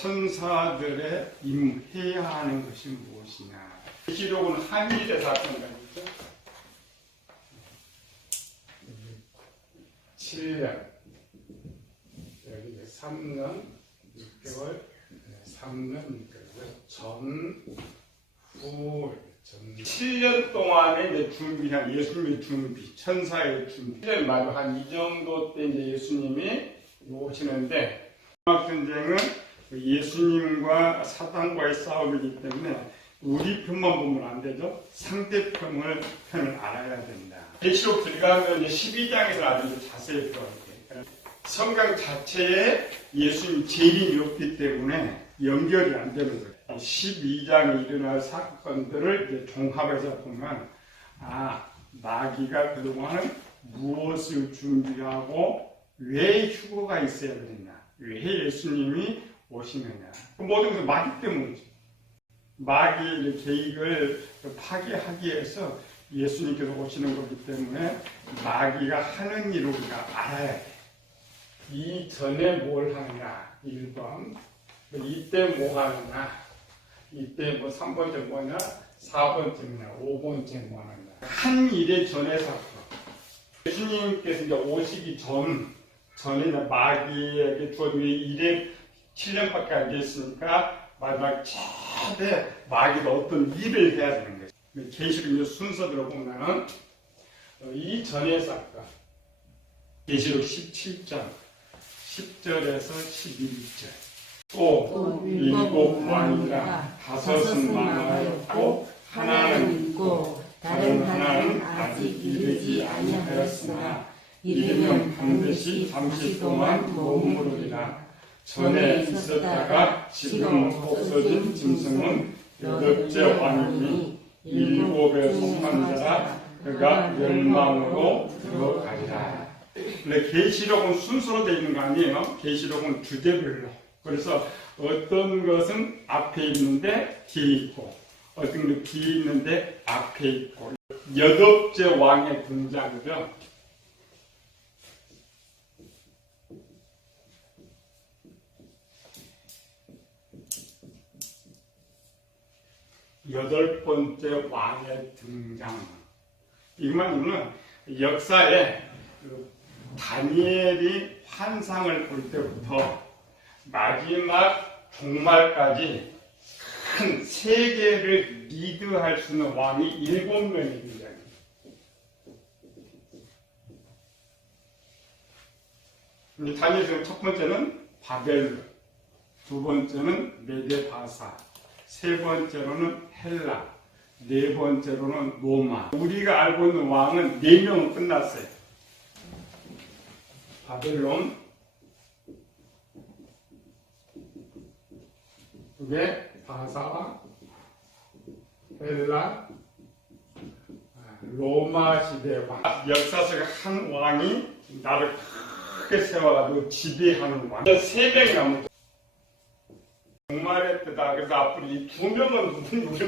천사들의 임해야 하는 것이 무엇이냐? 계시록은 한일에 사건이죠. 7년 여기 3년 6개월 3년 6개월 전, 후, 전 7년 동안에 이제 준비한 예수님의 준비, 천사의 준비. 7년 말로 한 이 정도 때 이제 예수님이 오시는데 전쟁은 예수님과 사단과의 싸움이기 때문에 우리 편만 보면 안 되죠. 상대편을 편을 알아야 된다. 계시록 들어가면 이제 12장에서 아주 자세히 들어갈게요. 성경 자체에 예수님 재림이 없기 때문에 연결이 안 되는 거예요. 12장에 일어날 사건들을 종합해서 보면 아 마귀가 그동안은 무엇을 준비하고 왜 휴거가 있어야 되느냐 왜 예수님이 오시느냐 그 모든 것은 마귀 때문이죠. 마귀의 계획을 파괴하기 위해서 예수님께서 오시는 거기 때문에 마귀가 하는 일을 우리가 알아야 돼. 이전에 뭘 하느냐 1번 이때 뭐 하느냐 이때 뭐 3번째 뭐냐 4번째 뭐냐 5번째 뭐 하느냐 한 일에 전에 사건 예수님께서 이제 오시기 전 전에 마귀에게 주어진 일에 7년밖에 안 됐으니까 마지막 최대 마귀가 어떤 일을 해야 되는 거죠. 계시록 순서대로 보면은 어, 이 전의 사건 계시록 17장 10절에서 11절. 또또 일곱 왕이라 다섯은 망하였고 하나는 있고 다른 하나는 아직 이르지 아니하였으나 이르면 반드시 잠시 동안 머무르리라 전에 있었다가 지금 없어진 짐승은 여덟째 왕이니 일곱에 속한 자라 그가 멸망으로 들어가리라. 원래 계시록은 순서로 되어 있는 거 아니에요? 계시록은 주제별로. 그래서 어떤 것은 앞에 있는데 뒤에 있고, 어떤 것 뒤에 있는데 앞에 있고. 여덟째 왕의 등장이죠. 여덟 번째 왕의 등장. 이만은 역사에 그 다니엘이 환상을 볼 때부터 마지막 종말까지 큰 세계를 리드할 수 있는 왕이 일곱 명이. 근데 다니엘서 첫 번째는 바벨론, 두 번째는 메데바사, 세 번째로는 헬라, 네 번째로는 로마. 우리가 알고 있는 왕은 네 명은 끝났어요. 바벨론, 그게 바사, 헬라, 아, 로마 시대 왕. 역사 속에 한 왕이 나를 크게 세워가지고 지배하는 왕. 세 명이 남은 정말의 때다. 그래서 앞으로 이 두 명은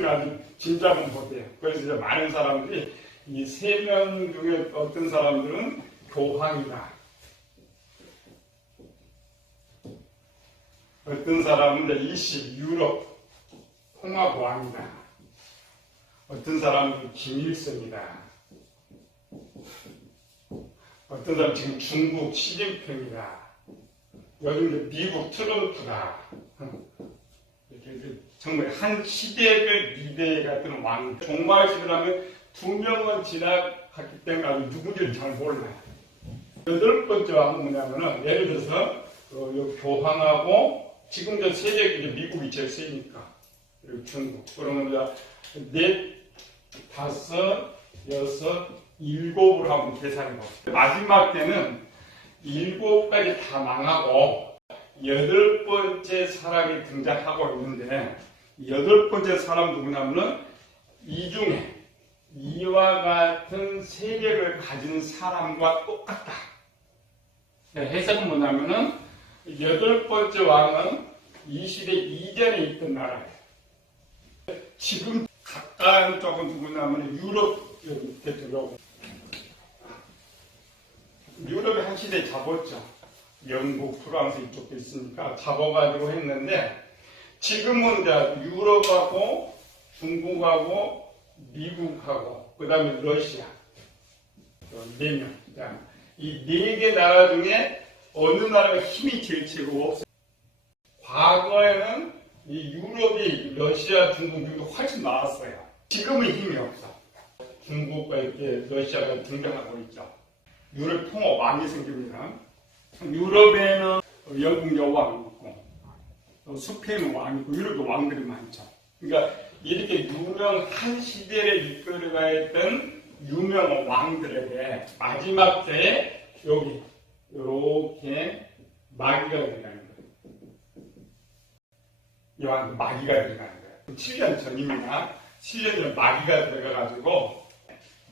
아주 진작은 못해요. 그래서 이제 많은 사람들이 이 세 명 중에 어떤 사람들은 교황이다. 어떤 사람은 일시 유럽 통합왕이다. 어떤 사람은 김일성이다. 어떤 사람은 지금 중국 시진핑이다. 요즘 미국 트럼프다. 정말 한 시대를 리드해갔던 왕. 종말 시대라면 두 명은 지나갔기 때문에 아주 누구인지를 잘 몰라요. 여덟 번째 왕은 뭐냐면은 예를 들어서 어, 요 교황하고 지금 저 세계 이제 미국이 제일 세니까 그리고 중국 그러면 이제 넷, 다섯, 여섯, 일곱으로 한번 계산해 봅시다. 마지막 때는 일곱 가지 다 망하고 여덟 번째 사람이 등장하고 있는데 여덟 번째 사람 누구냐면은 이 중에 이와 같은 세력을 가진 사람과 똑같다. 네, 해석은 뭐냐면은 여덟 번째 왕은 이 시대 이전에 있던 나라예요. 지금 가까운 쪽은 누구냐면 유럽 이렇게 들어오고 유럽의 한 시대 잡았죠. 영국, 프랑스 이쪽도 있으니까 잡아가지고 했는데 지금은 이제 유럽하고 중국하고 미국하고 그 다음에 러시아 네 명. 이 네 개 나라 중에 어느 나라가 힘이 제일 최고? 과거에는 이 유럽이 러시아, 중국, 미국도 훨씬 많았어요. 지금은 힘이 없어. 중국과 이렇게 러시아가 등장하고 있죠. 유럽 통합 많이 생깁니다. 유럽에는 영국 여왕 있고, 또 스페인 왕 있고, 유럽도 왕들이 많죠. 그러니까 이렇게 유명한 시대를 이끌어가 했던 유명한 왕들에게 마지막 때에 여기 이렇게 마귀가 들어가는 거예요. 이왕 마귀가 들어가는 거예요. 7년 전입니다. 7년 전 마귀가 들어가가지고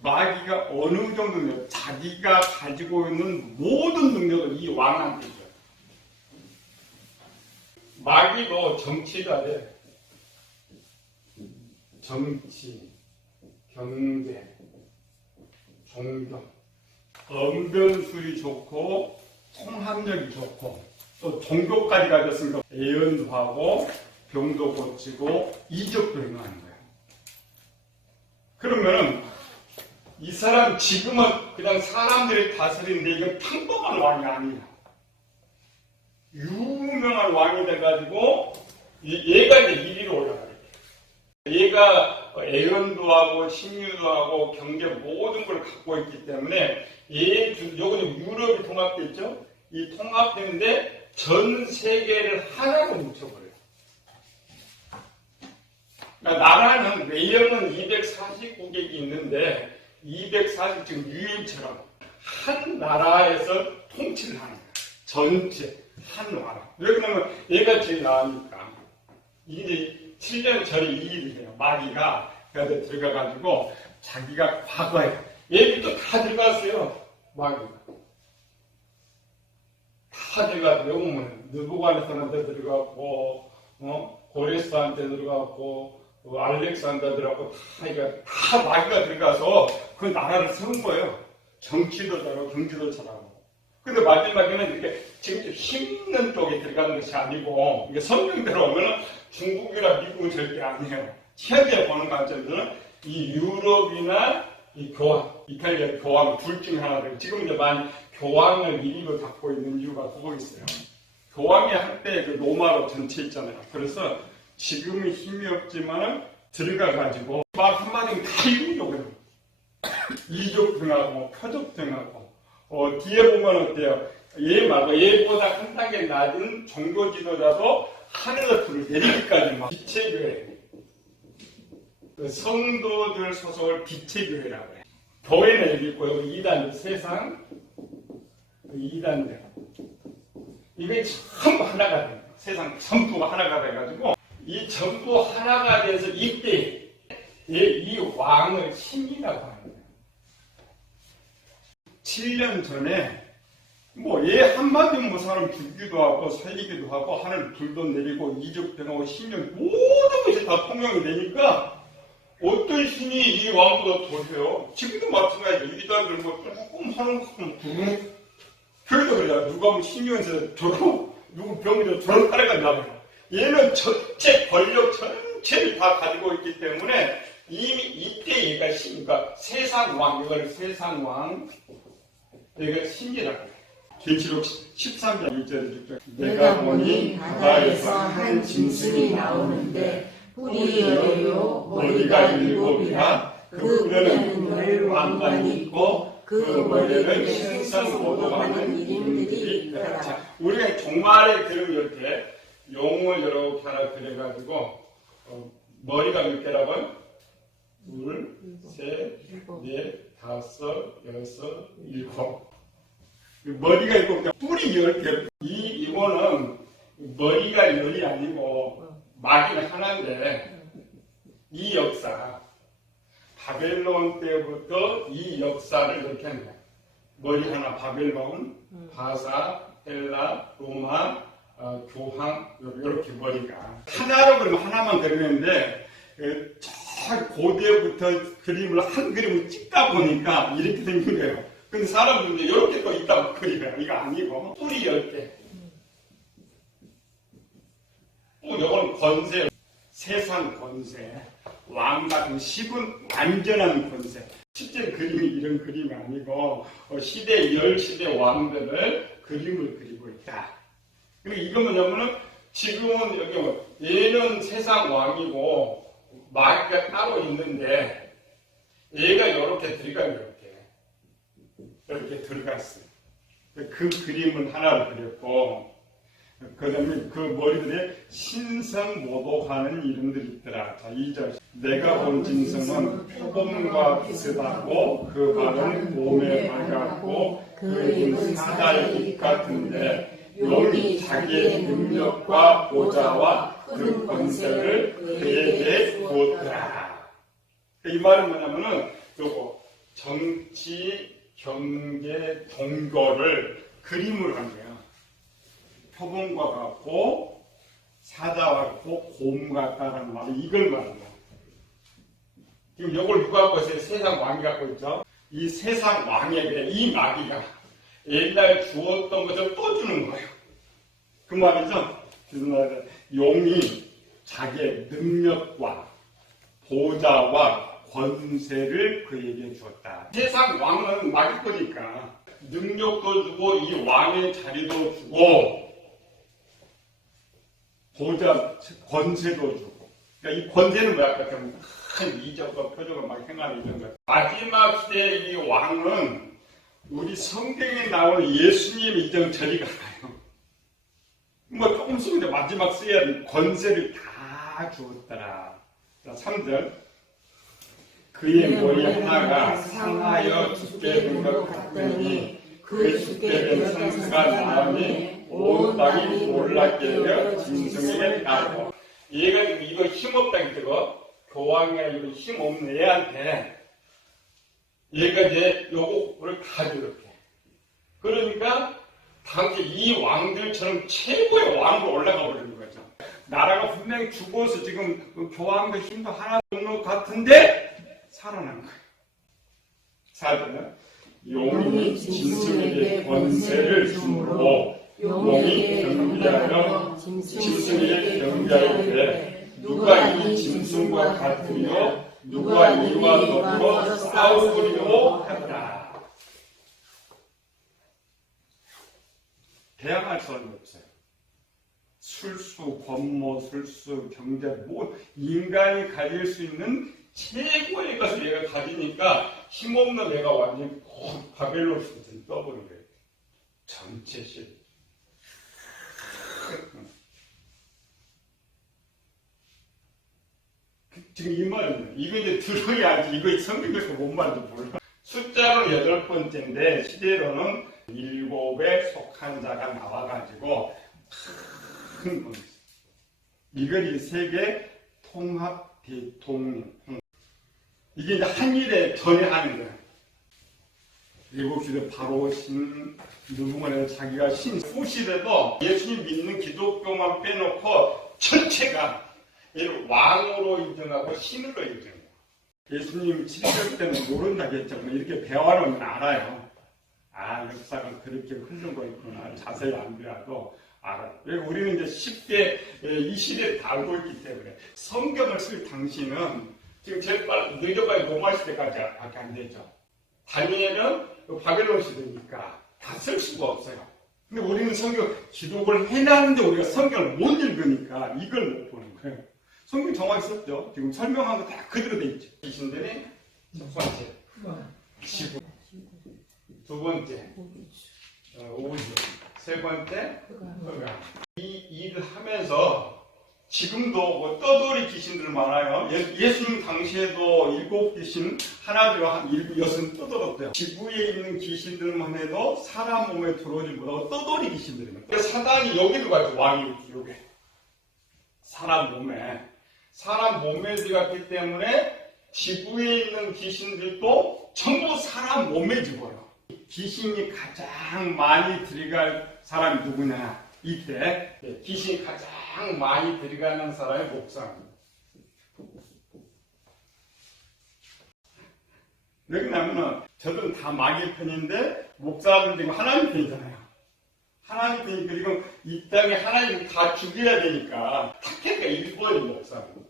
마귀가 어느 정도 는 자기가 가지고 있는 모든 능력을 이 왕한테 줘요. 마귀도 정치가 돼. 정치, 경제, 종교, 언변술이 좋고 통합력이 좋고 또 종교까지 가졌으니까 예언도 하고 병도 고치고 이적도 행하는 거예요. 그러면은 이 사람 지금은 그냥 사람들이 다스리는데 이건 평범한 왕이 아니야. 유명한 왕이 돼가지고 이- 얘가 이제 1위로 올라가요. 얘가 애연도 하고 신유도 하고 경제 모든 걸 갖고 있기 때문에 얘 주- 요거는 유럽이 통합됐죠. 이 통합되는데 전 세계를 하나로 뭉쳐버려요. 그러니까 나라는 외형은 240국객이 있는데 240 지금 유엔처럼 한 나라에서 통치를 하는 거예요. 전체 한 나라. 왜 그러면 얘가 제일 나으니까 이게 7년 전에 이 일을 해요. 마귀가 그한테 들어가가지고 자기가 과거에 얘들도 다 들어갔어요. 마귀가. 다 들어갔어요. 영웅은 느부갓네살한테 들어갔고 어? 고레스한테 들어갔고 또 알렉산더 들어갔고 다 이거 다 마귀가 들어가서 그 나라를 세운 거예요. 정치도 잘하고 경제도 잘하고. 근데 마지막에는 이렇게 지금 힘 있는 쪽에 들어가는 것이 아니고 이게 성경대로 오면은 중국이나 미국은 절대 아니에요. 현재 보는 관점에서는 이 유럽이나 이 교황, 이탈리아 교황 둘 중에 하나를 지금 이제 많이 교황을 이름을 갖고 있는 이유가 그거 있어요. 교황이 한때 그 로마로 전체했잖아요. 그래서 지금은 힘이 없지만 들어가가지고 말 한마디면 다 이루려고 해요. 이족 등하고 표적 등하고 어, 뒤에 보면 어때요? 얘 말고 얘보다 한 단계 낮은 종교 지도자도 하늘의 불을 내리기까지 막 빛의 교회 그 성도들 소속을 빛의 교회라고 해요. 교회는 여기 있고 여기 이단 세상 그 이단들 이게 전부 하나가 돼요. 세상 전부가 하나가 돼가지고 이 전부 하나가 돼서 이때 이, 이 왕을 신이라고 거예요. 7년 전에 뭐얘 한마디면 뭐 사람 죽기도 하고 살리기도 하고 하늘 불도 내리고 이적등하고 신령 모든 것이 다 통용이 되니까 어떤 신이 이 왕보다 더해요? 지금도 마찬가지죠. 이단들 뭐 조금 하는 것좀 두rum 그래도 그래요. 누가 뭐 신경에서 저런 누구 병이죠 저런 나와요. 얘는 전체 권력 전체를 다 가지고 있기 때문에 이미 이때 얘가 신, 그러니까 세상 왕, 이걸 세상 왕, 얘가 신이라고 해요. 계시록 13장 1절에 죽죠. 내가 보니 바다에서 한 짐승이 나오는데 뿔이 여덟요 머리가 일곱이라 그열 왕관이 있고 그 머리를 생선 오도하는 이름들이 있더라. 자, 우리가 종말에 그림 이렇게 용을 이렇게 하나 그려가지고 어, 머리가 몇 개라고요? 둘, 셋, 넷, 다섯, 여섯, 일곱. 머리가 일곱 개, 뿔이 열 개. 이 이거는 머리가 열이 아니고 마귀는 하나인데 이 역사 바벨론 때부터 이 역사를 이렇게 거야. 머리 하나 바벨론, 바사, 헬라, 로마, 어, 교황 이렇게 머리가 하나로 그러면 하나만 그리는데 그, 저 고대부터 그림을 한 그림을 찍다 보니까 이렇게 생긴 거예요. 근데 사람들이 이렇게 또 있다고 그려요. 이거 아니고 뿔이 열 개. 또 이건 권세, 세상 권세, 왕 같은 십은 완전한 권세. 실제 그림이 이런 그림이 아니고 어, 시대 열 시대 왕들을 그림을 그리고 있다. 그리고 이거 뭐냐면은 지금은 여기 뭐 얘는 세상 왕이고 마귀가 따로 있는데 얘가 이렇게 들어가 이렇게 이렇게 들어갔어요. 그 그림을 하나를 그렸고 그 다음에 그 머리들에 신성 모독하는 이름들이 있더라. 자, 2절. 내가 본 짐승은 표범과 비슷하고 그 발은 몸에 밝았고 그 입은 사자의 입 같은데 용이 자기의 능력과 보좌와 그 권세를 그에게 주었더라. 이 말은 뭐냐면은 요거 정치, 경제, 동거를 그림을 한 거야. 표본과 같고 사자와 같고 곰 같다는 말이 이걸 말하는 거야. 지금 이걸 누가 갖고 있어요? 세상 왕이 갖고 있죠. 이 세상 왕에게 이 마귀가 옛날 주었던 것을 또 주는 거예요. 그 말이죠. 그 말은 용이 자기의 능력과 보좌와 권세를 그에게 주었다. 세상 왕은 마귀 거니까 능력도 주고 이 왕의 자리도 주고 보좌 권세도 주고. 그러니까 이 권세는 뭐야? 큰 이적과 표적을 막 행하는 이런 거. 마지막 시대 이 왕은 우리 성경에 나오는 예수님 이정 저리가 나요. 뭐 조금 있으면 마지막 쓰야 될 권세를 다 주었더라. 자, 3절. 그의 머리 하나가 상하여 죽게 된 것 같더니 그 죽게 된 상수가 나오니 온 땅이 놀랍게 되어 짐승에게 따르고 얘가 이거 힘없다 이거 교황이가 이거 힘없는 애한테 얘가 이제 요거를 다 이렇게 그러니까 당시 이 왕들처럼 최고의 왕으로 올라가 버리는 거죠. 나라가 분명히 죽어서 지금 그 교황도 힘도 하나도 없는 것 같은데 살아난 거예요. 사실은 용이 짐승에게 권세를 주므로 용이 경비하여 짐승에게 경비하되 누가 이 짐승과 같으며 누가 이와 더불어 싸우리요 하더라. 대항할 사람이 없어요. 술수, 권모, 술수, 경제, 뭐 인간이 가질 수 있는 최고의 것을 얘가 가지니까 힘없는 애가 완전히 콕 바벨론 수준 떠버린 거예요. 전체 실. 지금 이 말은 이거 이제 들어야지 이거 성경에서 뭔 말인지 몰라. 숫자로는 여덟 번째인데 시대로는 일곱에 속한 자가 나와가지고 큰 건. 이걸 이 세계 통합 대통령. 이게 이제 한일에 전해하는 거야. 일곱 시대 바로 신 누구만 자기가 신 후시대도 예수님 믿는 기독교만 빼놓고 전체가 이 왕으로 인정하고 신으로 인정해요. 예수님 7절 때는 모른다겠죠. 뭐 이렇게 배워놓으면 알아요. 아, 역사가 그렇게 흐른 거 있구나. 자세히 안 배워도 알아요. 왜 우리는 이제 쉽게 이 시대에 다 알고 있기 때문에 성경을 쓸 당시는 지금 제일 빨리 늦어봐야 로마 시대까지 밖에 안 되죠. 다니엘은 그 바벨론 시대니까 다 쓸 수가 없어요. 근데 우리는 성경 기독을 해놨는데 우리가 성경을 못 읽으니까 이걸 못 보는 거예요. 성경 정확히 썼죠. 지금 설명한 거 다 그대로 돼 있죠. 이 신들이 첫 번째 지구, 두 번째 어, 우주, 세 번째. 이 일을 하면서 지금도 뭐 떠돌이 귀신들 많아요. 예, 수님 당시에도 일곱 귀신 하나로 한 일곱 여섯 떠돌았대요. 지구에 있는 귀신들만 해도 사람 몸에 들어오지 못하고 떠돌이 귀신들입니다. 사단이 여기로 가죠. 왕이 여기. 사람 몸에. 사람 몸에 들어갔기 때문에 지구에 있는 귀신들도 전부 사람 몸에 죽어요. 귀신이 가장 많이 들어갈 사람이 누구냐? 이때 네, 귀신이 가장 많이 들어가는 사람이 목사입니다. 왜냐면 저들은 다 마귀 편인데 목사들 지금 하나님 편이잖아요. 하나님 편이 그리고 이 땅에 하나님 다 죽여야 되니까 다 그러니까 일본인 목사고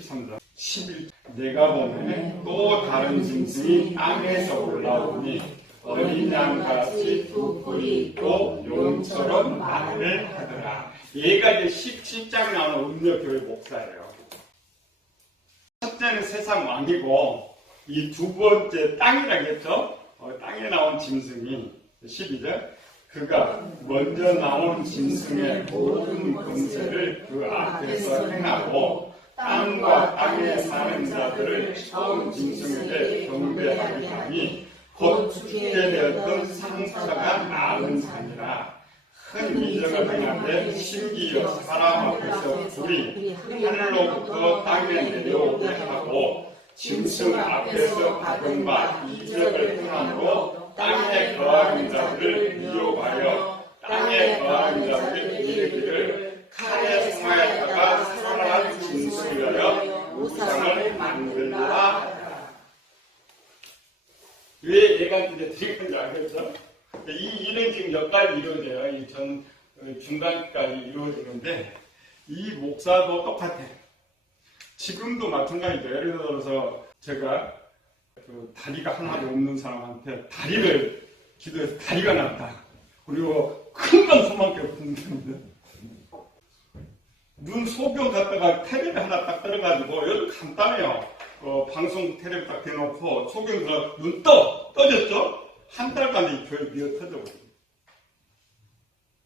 13장 11 내가 보면 또 다른 짐승이 땅에서 올라오니 어린 양같이 두 뿔이 있고 용처럼 말을 하더라. 얘가 이제 17장 나오는 음력교회 목사예요. 첫째는 세상 왕이고 이 두 번째 땅이라겠죠? 어, 땅에 나온 짐승이 12절. 그가 먼저 나온 짐승의 모든 권세를 그 앞에서 행하고 땅과 땅에 사는 자들을 처음 짐승에게 경배하게 하니 곧 죽게 되었던 상처가 나은 자니라. 큰 이적을 행하되 심기어 사람 앞에서 불이 하늘로부터 땅에 내려오게 하고 짐승 앞에서 받은 바 이적을 행함으로 땅에 거하는 자들을 미혹하여 땅에 거하는 자들을 이르기를 칼에 상하였다가 살아난 짐승이라여 우상을 만들라. 왜 얘가 이제 드리는지 알겠죠? 이 일은 지금 몇 가지 이루어져요. 이 전 중간까지 이루어지는데 이 목사도 똑같아요. 지금도 마찬가지죠. 예를 들어서 제가 그 다리가 하나도 없는 사람한테 다리를 기도해서 다리가 났다. 그리고 큰건 소망께 없는데 눈 소변 갖다가 테레비 하나 딱 들어가지고 요즘 간단해요. 어, 방송 테레비 딱 대놓고 소변 들어 눈 떠! 떠졌죠? 한 달간 이 교회 미어 터져버려.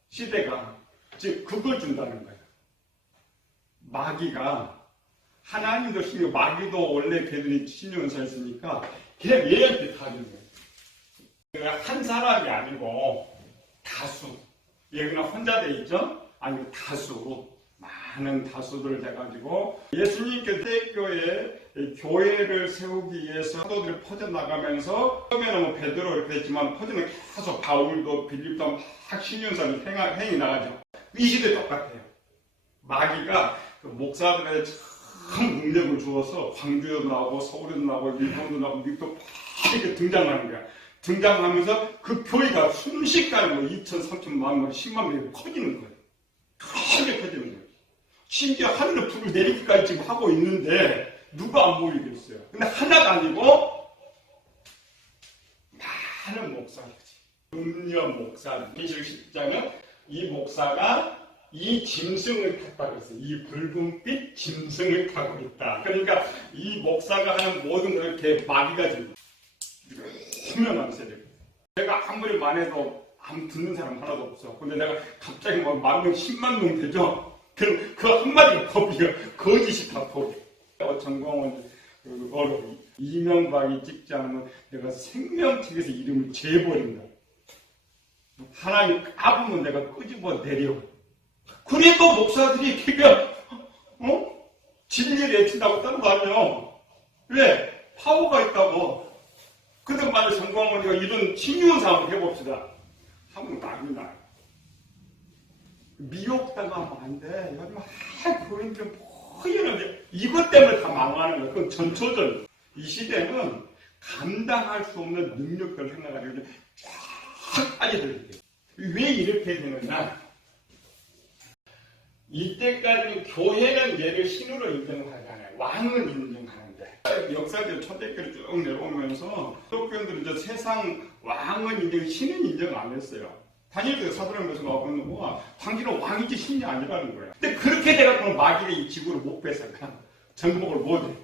시대가 지금 그걸 준다는 거예요. 마귀가 하나님도 신경, 마귀도 원래 걔들이 쓰니까 그냥 얘한테 다 주는 거예요. 그러니까 한 사람이 아니고 다수. 얘 그냥 혼자 돼 있죠? 아니면 다수. 많은 다수들을 돼가지고 예수님께서 대교에 교회를 세우기 위해서 사도들이 퍼져나가면서 처음에는 뭐 베드로 이렇게 했지만 퍼지는 계속 바울도 빌립도 막 신윤사를 행이 나가죠. 이 시대 똑같아요. 마귀가 그 목사들의 참 능력을 주어서 광주에도 나오고 서울에도 나오고 일본도 나오고 미국도 막 이렇게 등장하는 거야. 등장하면서 그 교회가 순식간에 뭐 2천, 3천만 명, 10만 명이 커지는 거예요. 크게. 심지어 하늘에 불을 내리기까지 지금 하고 있는데 누가 안 모이겠어요. 근데 하나가 아니고 많은 목사들이 음녀 목사 민실 10장은 이 목사가 이 짐승을 탔다고 했어요. 이 붉은빛 짐승을 타고 있다. 그러니까 이 목사가 하는 모든 걸 이렇게 마귀가 지금 투명한 세력. 내가 아무리 말해도 아무 듣는 사람 하나도 없어. 근데 내가 갑자기 뭐 만 명, 십만 명 되죠? 그럼 그 한마디가 법이야. 거짓이 다 법이야. 어, 전공은 그거로 이명박이 찍지 않으면 내가 생명책에서 이름을 재버린다. 하나님 까부면 내가 끄집어 내려. 그래도 목사들이 그냥 어? 진리를 외친다고 떠는 거 아니야. 왜? 파워가 있다고. 근데 만약 전공원이가 이런 신유한 상황을 해봅시다. 하면 난리 나요. 미혹당하면 안 돼. 요즘 아, 교인들 뭐 이러는데 이것 때문에 다 망하는 거야. 그건 전초전. 이 시대는 감당할 수 없는 능력들 생각하지고 쫙 빠져들게 돼. 왜 이렇게 되느냐? 이때까지는 교회는 얘를 신으로 인정하잖아요. 왕은 인정하는데. 역사적 초대교를 쭉 내려오면서 기독교인들은 세상 왕은 인정, 신은 인정 안 했어요. 다니엘도 사도행전에서 나오고 있는 거야. 당신은 왕이지 신이 아니라는 거야. 근데 그렇게 돼가지고 마귀가 이 지구를 못 뺏어가. 정복을 못 해.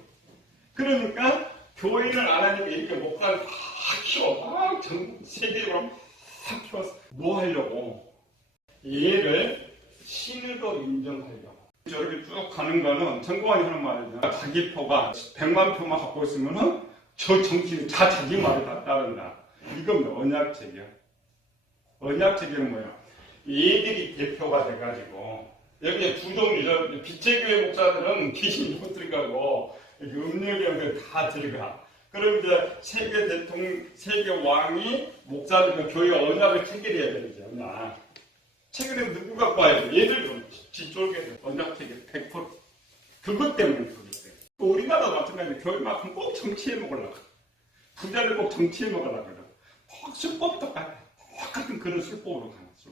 그러니까 교회를 안 하니까 이렇게 목사를 다 키워. 막 전 세계적으로 막 키워서 뭐 하려고? 얘를 신으로 인정하려고. 저렇게 쭉 가는 거는 정공환이 하는 말이죠. 자기 표가 100만 표만 갖고 있으면은 저 정치는 다 자기 말에 다 따른다. 이건 언약책이야. 언약책에는 뭐야? 얘들이 대표가 돼가지고 여기에 두 종류죠. 빛의 교회 목사들은 귀신이 못 들어가고 음료병들 다 들어가. 그럼 이제 세계 대통령, 세계 왕이 목사들은 교회 언약을 체결해야 되죠. 언약. 체결하면 누구 갖고 와야 돼? 얘들 좀 지쫄게 언약 체결 100%. 그것 때문에. 또 우리나라도 마찬가지로 교회만큼 꼭 정치해 먹으려고. 부자를 꼭 정치해 먹으려고. 꼭 술법이 똑같아. 똑같은 그런 술법으로 가는 술.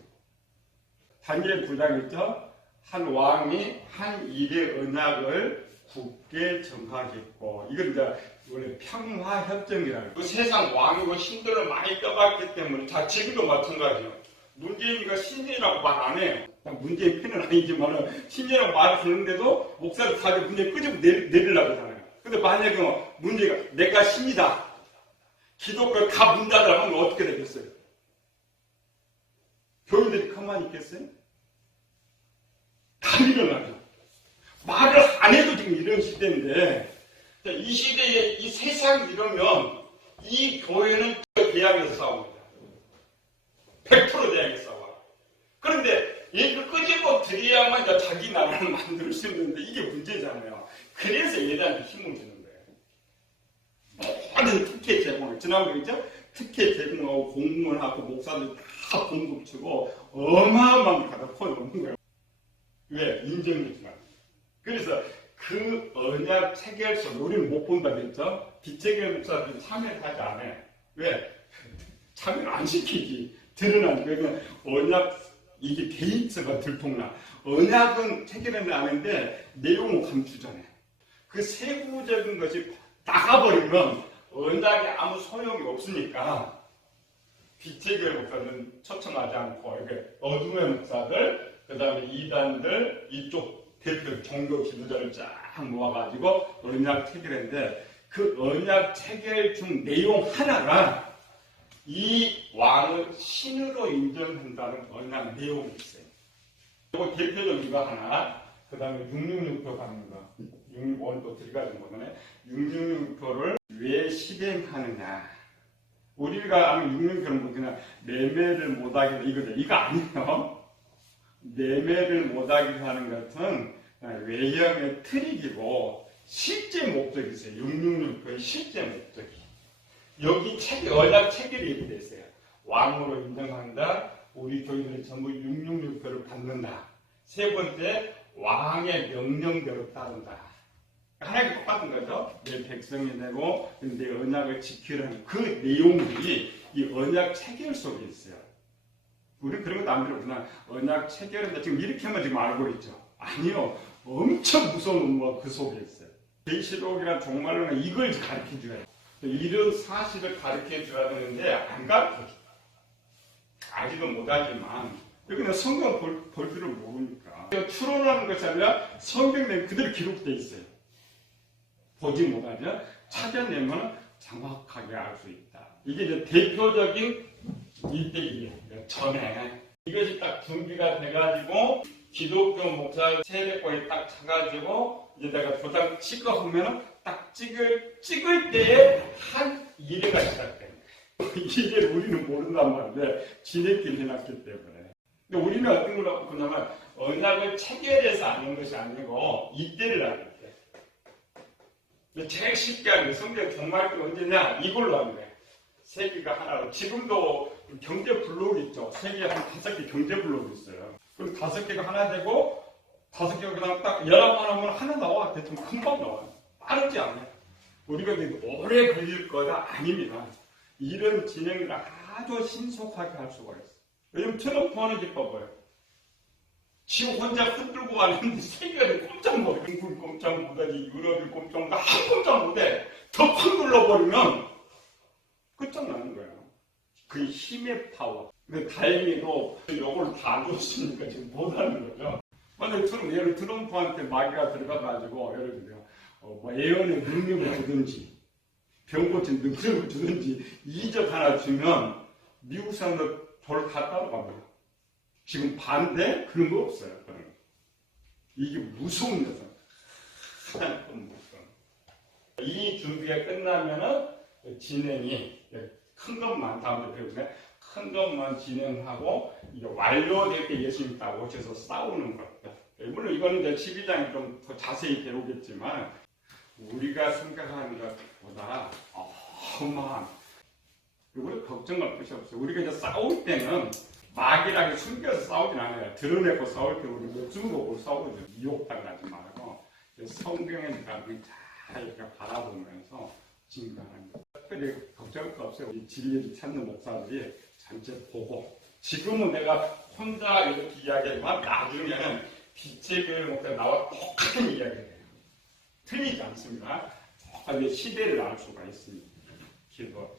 단계 두 장이죠. 한 왕이 한 일의 언약을 굳게 정하겠고 이건 이제 원래 평화협정이라고 그 세상 왕이고 신들을 많이 떠봤기 때문에 다 지금도 마찬가지예요. 문재인이가 신이라고 말 안 해요. 문재인 편은 아니지만 신이라고 말하는데도 목사를 다들 문제 끄집어 내리, 내리려고 하잖아요. 근데 만약에 뭐 문제가 내가 신이다. 기독교 다문 닫으라 하면 어떻게 되겠어요? 교인들이 가만히 있겠어요? 다 일어나죠. 말을 안 해도 지금 이런 시대인데 자, 이 시대에 이 세상이 이러면 이 교회는 대항에서 싸웁니다. 100% 대항에서 싸워. 그런데 이걸 끄집어 드려야만 자기 나라를 만들 수 있는데 이게 문제잖아요. 그래서 예단한테 힘을 주는 거예요. 모든 특혜 제공을 지난번에 있죠? 특혜 제공하고 공무원하고 목사들 다 공급 주고 어마어마한 가다 포에 놓는 거예요. 왜? 인정해주면. 그래서 그 언약 체결서 우리는 못 본다 그랬죠? 비체결 목사들은 참여를 하지 않아요. 왜? 참여를 안 시키지. 드러나니까. 그러니까 언약, 이게 데이트가 들통나. 언약은 체결은 아는데 내용은 감추잖아요. 그 세부적인 것이 나가버리면 언약이 아무 소용이 없으니까 비체결 목사들은 초청하지 않고 이렇게 어둠의 목사들, 그 다음에 이단들, 이쪽 대표 종교 지도자를 쫙 모아가지고 언약 체결했는데 그 언약 체결 중 내용 하나가 이 왕을 신으로 인정한다는 언약 내용이 있어요. 그리고 대표적인 거 하나, 그 다음에 666표 가는 거, 661또 들어가는 거네. 666표를 왜 실행하느냐. 우리가 아는 666표는 뭐 그냥 매매를 못하게 이거죠. 이거 아니에요. 매매를 못하게 하는 것은 외형의 트릭이고 실제 목적이 있어요. 666표의 실제 목적이. 여기 책, 언약 체결이 이렇게 돼 있어요. 왕으로 인정한다. 우리 교인들이 전부 666표를 받는다. 세 번째, 왕의 명령대로 따른다. 하나님 똑같은 거죠. 내 백성이 되고 내 언약을 지키라는 그 내용들이 이 언약 체결 속에 있어요. 우리 그런 것도 안 배우구나. 언약 체결인데 지금 이렇게 하면 지금 알고 있죠. 아니요. 엄청 무서운 음모가 그 속에 있어요. 계시록이란 종말론은 이걸 가르쳐 줘야 돼요. 이런 사실을 가르쳐 줘야 되는데 안 가르쳐 줘. 아직은 못하지만 그냥 성경 볼, 볼 줄을 모르니까 추론하는 것이 아니라 성경 내에 그대로 기록되어 있어요. 보지 못하죠. 찾아내면 정확하게 알 수 있다. 이게 이제 대표적인 일대기예요. 전에 이것이 딱 준비가 돼가지고 기독교 목사 세례권이 딱 차가지고 이제 내가 도장 찍어 보면은 딱 찍을 찍을 때에 한 일회가 시작돼요. 이게 우리는 모른단 말인데 지네끼리 해놨기 때문에. 근데 우리는 어떤 걸 하고 그냐면 언약을 체결해서 아는 것이 아니고 이때를 아는 게. 근데 제일 쉽게 하는 게 성경 종말이 언제냐 이걸로 하는 거예요. 세계가 하나로 지금도 경제 블록 있죠. 세계 한 다섯 개 경제 블록이 있어요. 그럼 다섯 개가 하나 되고 다섯 개가 그냥 딱 열한번 하면 하나 나와. 대충 금방 나와요. 빠르지 않아요. 우리가 오래 걸릴 거가 아닙니다. 이런 진행을 아주 신속하게 할 수가 있어요. 왜냐면 트럼프 하는 게 봐봐요. 지금 혼자 흔들고 가는데 세계가 꼼짝 못해. 중국이 꼼짝 못하지, 유럽이 꼼짝 못해, 한 꼼짝 못해. 더팍 눌러버리면 끝장나는 거예요. 그 힘의 파워. 근데 다행히도 이걸 다 줬으니까 지금 못하는 거죠. 만약에 트럼, 예를 트럼프한테 마귀가 들어가가지고, 예를 들어, 어, 뭐 예언의 능력을 주든지, 병 고친 능력을 주든지, 이적 하나 주면, 미국 사람들 돌다 따라갑니다. 지금 반대? 그런 거 없어요. 거. 이게 무서운 거죠. 이 준비가 끝나면은 진행이 큰 것만 다음에 배우면 큰 것만 진행하고 이제 완료될 때 예수님 딱 오셔서 싸우는 것. 물론 이거는 이제 12장에 좀더 자세히 배우겠지만 우리가 생각하는 것보다 어마한 우리 걱정할 것이 없어요. 우리가 이제 싸울 때는 막이라게 숨겨서 싸우진 않아요. 드러내고 싸울 때 우리 목숨 걸고 싸우죠. 미혹당하지 말고 성경에 나를 잘 이렇게 바라보면서 진행하는 거. 특별히 걱정할 거 없어요. 이 진리를 찾는 목사들이 전체 보고 지금은 내가 혼자 이렇게 이야기하지만 나중에는 빛의 교회 목사 나와 똑같은 이야기를 해요. 틀리지 않습니다. 똑같은 시대를 알 수가 있습니다. 기도